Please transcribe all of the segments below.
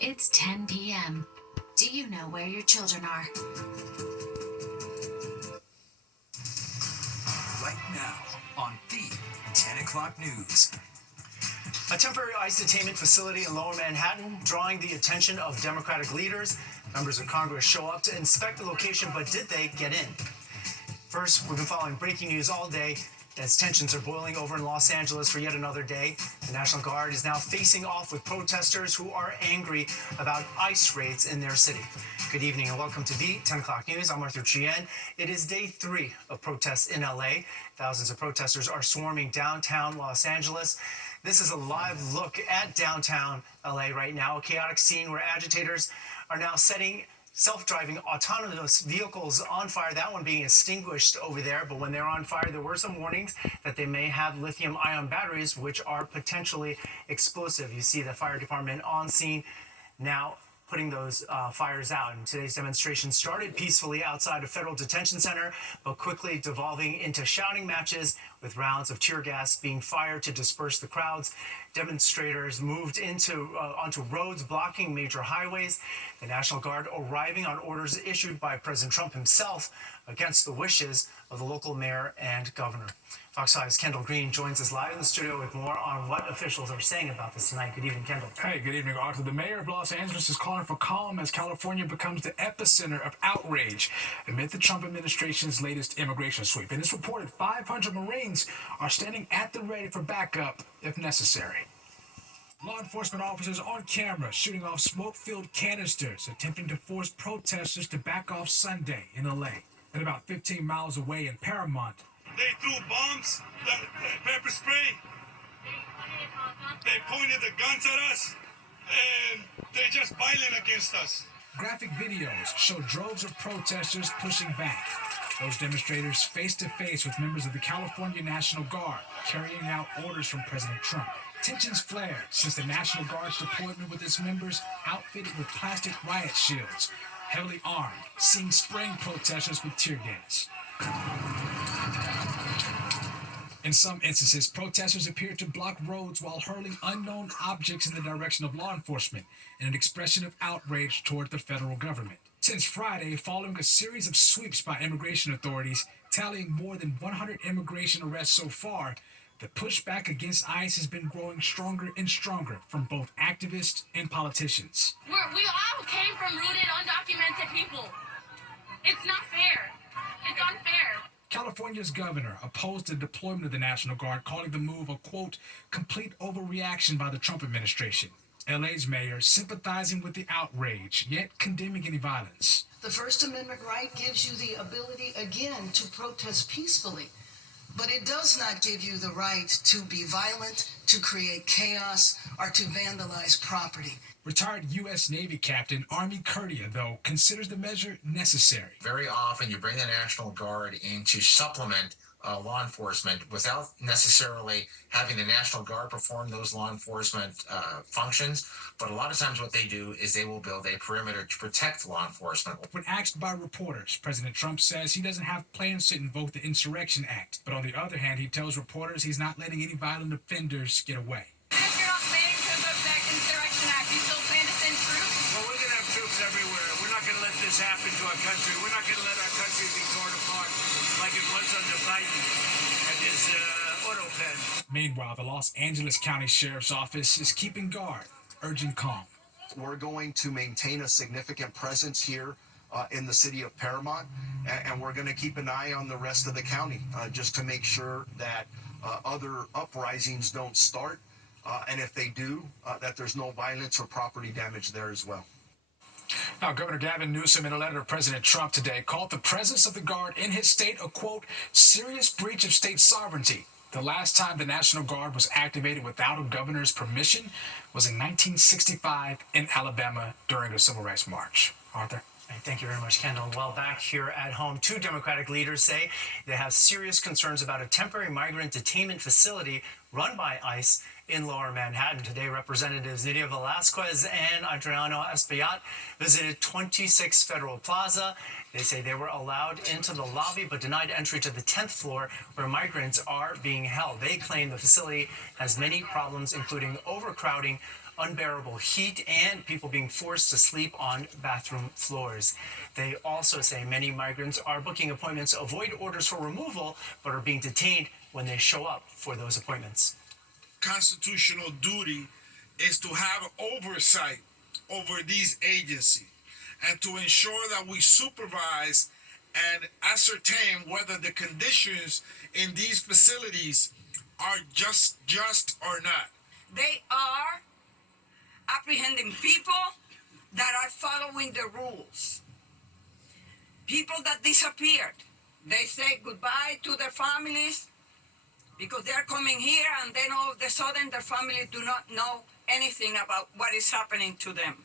It's 10 p.m. Do you know where your children are? Right now on the 10 o'clock news. A temporary ICE detainment facility in Lower Manhattan drawing the attention of Democratic leaders. Members of Congress show up to inspect the location, but did they get in? First, we've been following breaking news all day as tensions are boiling over in Los Angeles for yet another day. The National Guard is now facing off with protesters who are angry about ICE raids in their city. Good evening and welcome to the 10 o'clock news. I'm Arthur Chien. It is day 3 of protests in LA. Thousands of protesters are swarming downtown Los Angeles. This is a live look at downtown LA right now, a chaotic scene where agitators are now setting self-driving autonomous vehicles on fire, that one being extinguished over there. But when they're on fire, there were some warnings that they may have lithium-ion batteries, which are potentially explosive. You see the fire department on scene now putting those fires out. And today's demonstration started peacefully outside a federal detention center, but quickly devolving into shouting matches with rounds of tear gas being fired to disperse the crowds. Demonstrators moved onto roads blocking major highways. The National Guard arriving on orders issued by President Trump himself against the wishes of the local mayor and governor. Fox 5's Kendall Green joins us live in the studio with more on what officials are saying about this tonight. Good evening, Kendall. Hey, good evening, Arthur. The mayor of Los Angeles is calling for calm as California becomes the epicenter of outrage amid the Trump administration's latest immigration sweep. And it's reported 500 Marines are standing at the ready for backup if necessary. Law enforcement officers on camera shooting off smoke-filled canisters, attempting to force protesters to back off Sunday in LA. And about 15 miles away in Paramount, they threw bombs, pepper spray. They pointed the guns at us, and they're just violent against us. Graphic videos show droves of protesters pushing back. Those demonstrators face to face with members of the California National Guard, carrying out orders from President Trump. Tensions flared since the National Guard's deployment with its members outfitted with plastic riot shields, heavily armed, seeing spraying protesters with tear gas. In some instances, protesters appeared to block roads while hurling unknown objects in the direction of law enforcement in an expression of outrage toward the federal government. Since Friday, following a series of sweeps by immigration authorities, tallying more than 100 immigration arrests so far, the pushback against ICE has been growing stronger and stronger from both activists and politicians. We all came from rooted, undocumented people. It's not fair. It's unfair. California's governor opposed the deployment of the National Guard, calling the move a, quote, complete overreaction by the Trump administration. LA's mayor sympathizing with the outrage, yet condemning any violence. The First Amendment right gives you the ability, again, to protest peacefully. But it does not give you the right to be violent, to create chaos, or to vandalize property. Retired U.S. Navy Captain Army Curtia, though, considers the measure necessary. Very often you bring the National Guard in to supplement law enforcement without necessarily having the National Guard perform those law enforcement functions. But a lot of times what they do is they will build a perimeter to protect law enforcement. When asked by reporters, President Trump says he doesn't have plans to invoke the Insurrection Act. But on the other hand, he tells reporters he's not letting any violent offenders get away. If you're not planning to invoke that Insurrection Act, you still plan to send troops? Well, we're going to have troops everywhere. We're not going to let this happen to our country. We're not going to let our country be torn apart like it was under Biden and his auto pen. Meanwhile, the Los Angeles County Sheriff's Office is keeping guard, urging calm. We're going to maintain a significant presence here in the city of Paramount, and we're going to keep an eye on the rest of the county just to make sure that other uprisings don't start, and if they do, that there's no violence or property damage there as well. Now, Governor Gavin Newsom, in a letter to President Trump today, called the presence of the Guard in his state a, quote, serious breach of state sovereignty. The last time the National Guard was activated without a governor's permission was in 1965 in Alabama during a civil rights march. Arthur? Thank you very much, Kendall. Well, back here at home, 2 Democratic leaders say they have serious concerns about a temporary migrant detainment facility run by ICE in Lower Manhattan. Today, Representatives Nydia Velázquez and Adriano Espaillat visited 26 Federal Plaza. They say they were allowed into the lobby but denied entry to the 10th floor where migrants are being held. They claim the facility has many problems, including overcrowding, unbearable heat and people being forced to sleep on bathroom floors. They also say many migrants are booking appointments to avoid orders for removal, but are being detained when they show up for those appointments. Constitutional duty is to have oversight over these agencies and to ensure that we supervise and ascertain whether the conditions in these facilities are just or not. They are apprehending people that are following the rules. People that disappeared. They say goodbye to their families because they're coming here, and then all of a sudden their families do not know anything about what is happening to them.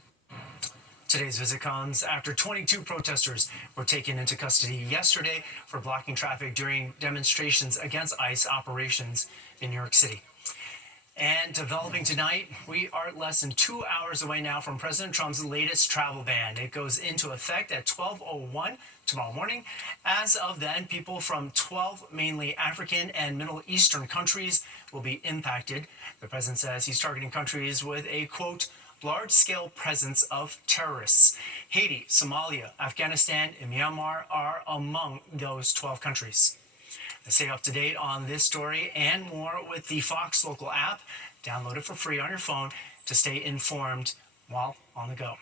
Today's visit comes after 22 protesters were taken into custody yesterday for blocking traffic during demonstrations against ICE operations in New York City. And developing tonight, we are less than 2 hours away now from President Trump's latest travel ban. It goes into effect at 12:01 tomorrow morning. As of then, people from 12 mainly African and Middle Eastern countries will be impacted. The president says he's targeting countries with a, quote, large-scale presence of terrorists. Haiti, Somalia, Afghanistan, and Myanmar are among those 12 countries. Stay up to date on this story and more with the Fox Local app. Download it for free on your phone to stay informed while on the go.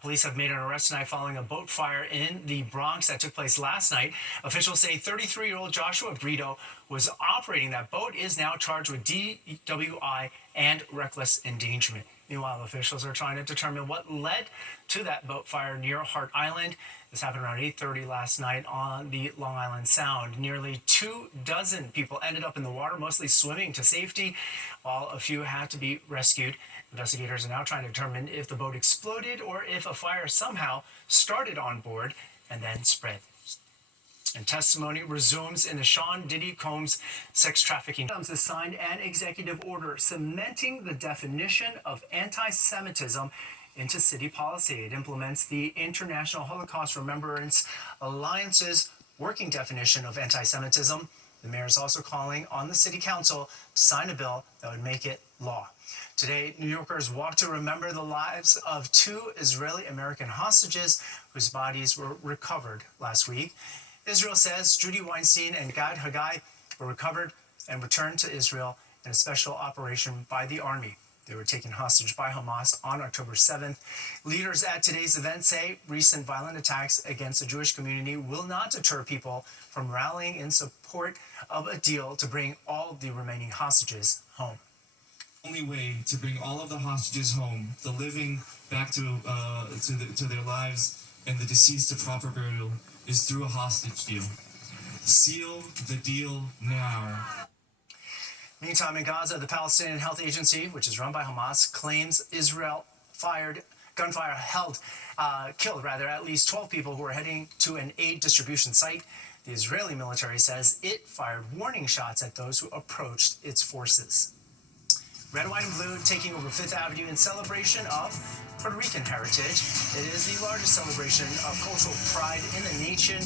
Police have made an arrest tonight following a boat fire in the Bronx that took place last night. Officials say 33-year-old Joshua Brito was operating that boat, is now charged with DWI and reckless endangerment. Meanwhile, officials are trying to determine what led to that boat fire near Hart Island. This happened around 8:30 last night on the Long Island Sound. Nearly 24 people ended up in the water, mostly swimming to safety, while a few had to be rescued. Investigators are now trying to determine if the boat exploded or if a fire somehow started on board and then spread. And testimony resumes in the Sean Diddy Combs sex trafficking. Combs has signed an executive order cementing the definition of anti-Semitism into city policy. It implements the International Holocaust Remembrance Alliance's working definition of anti-Semitism. The mayor is also calling on the city council to sign a bill that would make it law. Today, New Yorkers walk to remember the lives of 2 Israeli-American hostages whose bodies were recovered last week. Israel says Judy Weinstein and Gad Haggai were recovered and returned to Israel in a special operation by the army. They were taken hostage by Hamas on October 7th. Leaders at today's event say recent violent attacks against the Jewish community will not deter people from rallying in support of a deal to bring all the remaining hostages home. The only way to bring all of the hostages home, the living back to their lives, and the deceased to proper burial, is through a hostage deal. Seal the deal now. Meantime, in Gaza, the Palestinian Health Agency, which is run by Hamas, claims Israel killed at least 12 people who were heading to an aid distribution site. The Israeli military says it fired warning shots at those who approached its forces. Red, white, and blue taking over Fifth Avenue in celebration of Puerto Rican heritage. It is the largest celebration of cultural pride in the nation.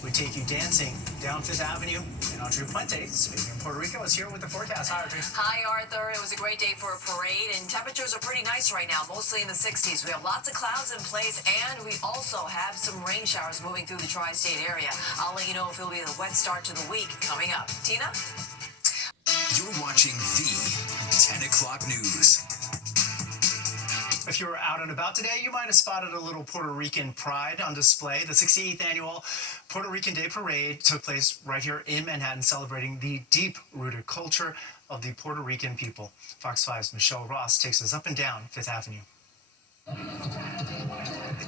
We take you dancing down Fifth Avenue. And Audrey Puente, speaking in Puerto Rico, is here with the forecast. Hi, Audrey. Hi, Arthur. It was a great day for a parade, and temperatures are pretty nice right now, mostly in the 60s. We have lots of clouds in place, and we also have some rain showers moving through the tri-state area. I'll let you know if it'll be a wet start to the week coming up. Tina? You're watching the 10 o'clock news. If you were out and about today, you might have spotted a little Puerto Rican pride on display. The 68th annual Puerto Rican Day Parade took place right here in Manhattan, celebrating the deep-rooted culture of the Puerto Rican people. Fox 5's Michelle Ross takes us up and down Fifth Avenue.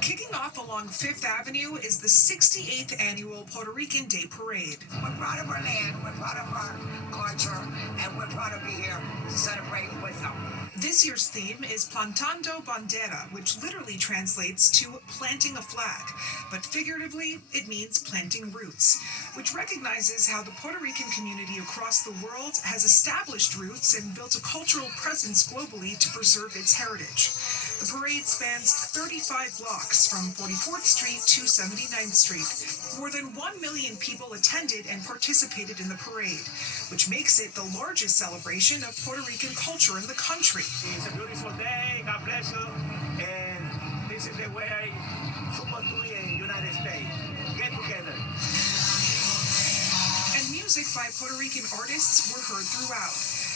Kicking off along Fifth Avenue is the 68th annual Puerto Rican Day Parade. We're proud of our land, we're proud of our culture, and we're proud to be here to celebrate with them. This year's theme is Plantando Bandera, which literally translates to planting a flag, but figuratively it means planting roots, which recognizes how the Puerto Rican community across the world has established roots and built a cultural presence globally to preserve its heritage. The parade spans 30 35 blocks from 44th Street to 79th Street. More than 1 million people attended and participated in the parade, which makes it the largest celebration of Puerto Rican culture in the country. It's a beautiful day. God bless you. And this is the way supposed to be in the United States. Get together. And music by Puerto Rican artists were heard throughout.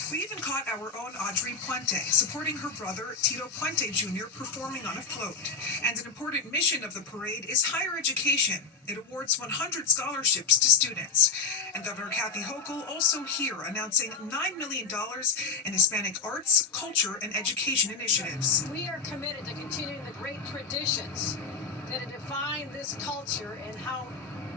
We even caught our own Audrey Puente supporting her brother Tito Puente Jr. performing on a float. And an important mission of the parade is higher education. It awards 100 scholarships to students. And Governor Kathy Hochul also here announcing $9 million in Hispanic arts, culture, and education initiatives. We are committed to continuing the great traditions that have defined this culture and how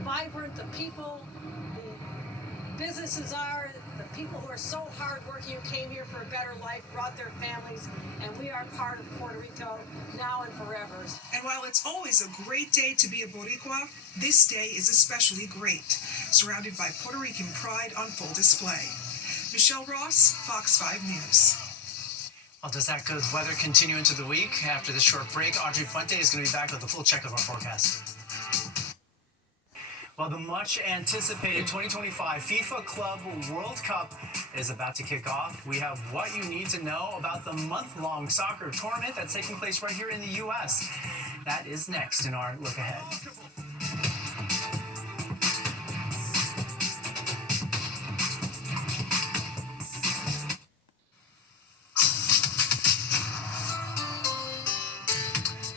vibrant the people, the businesses are, the people who are so hardworking, who came here for a better life, brought their families, and we are part of Puerto Rico now and forever. And while it's always a great day to be a Boricua, this day is especially great, surrounded by Puerto Rican pride on full display. Michelle Ross, Fox 5 News. Well, does that good weather continue into the week? After this short break, Audrey Puente is going to be back with a full check of our forecast. Well, the much-anticipated 2025 FIFA Club World Cup is about to kick off. We have what you need to know about the month-long soccer tournament that's taking place right here in the U.S. That is next in our look ahead.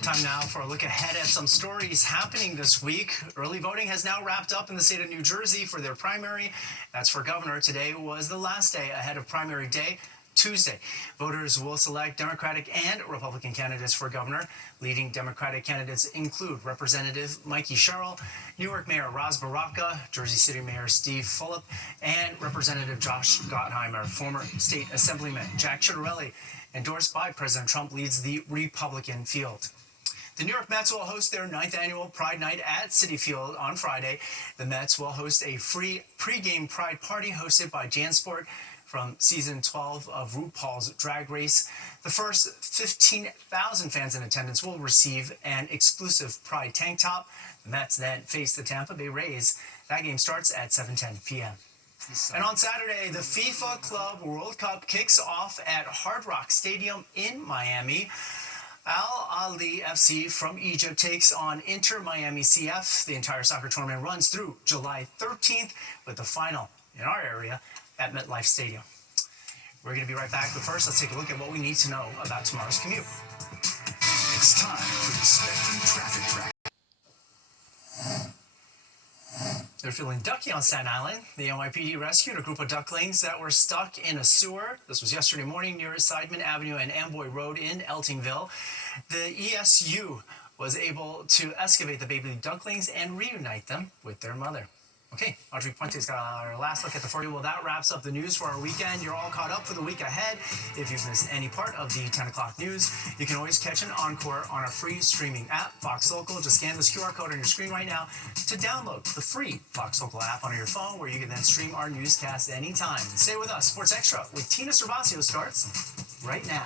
Time now for a look ahead at some stories happening this week. Early voting has now wrapped up in the state of New Jersey for their primary. That's for governor. Today was the last day ahead of primary day, Tuesday. Voters will select Democratic and Republican candidates for governor. Leading Democratic candidates include Representative Mikey Sherrill, Newark Mayor Ras Baraka, Jersey City Mayor Steve Fulop, and Representative Josh Gottheimer. Former State Assemblyman Jack Ciattarelli, endorsed by President Trump, leads the Republican field. The New York Mets will host their 9th annual Pride Night at Citi Field on Friday. The Mets will host a free pregame Pride party hosted by JanSport from season 12 of RuPaul's Drag Race. The first 15,000 fans in attendance will receive an exclusive Pride tank top. The Mets then face the Tampa Bay Rays. That game starts at 7:10 p.m. And on Saturday, the FIFA Club World Cup kicks off at Hard Rock Stadium in Miami. Al Ahly FC from Egypt takes on Inter Miami CF. The entire soccer tournament runs through July 13th with the final in our area at MetLife Stadium. We're going to be right back, but first let's take a look at what we need to know about tomorrow's commute. It's time for the Spectrum Traffic Track. They're feeling ducky on Staten Island. The NYPD rescued a group of ducklings that were stuck in a sewer. This was yesterday morning near Sideman Avenue and Amboy Road in Eltingville. The ESU was able to excavate the baby ducklings and reunite them with their mother. Okay, Audrey Puente's got our last look at the 40. Well, that wraps up the news for our weekend. You're all caught up for the week ahead. If you've missed any part of the 10 o'clock news, you can always catch an encore on our free streaming app, Fox Local. Just scan this QR code on your screen right now to download the free Fox Local app on your phone, where you can then stream our newscast anytime. Stay with us. Sports Extra with Tina Cervasio starts right now.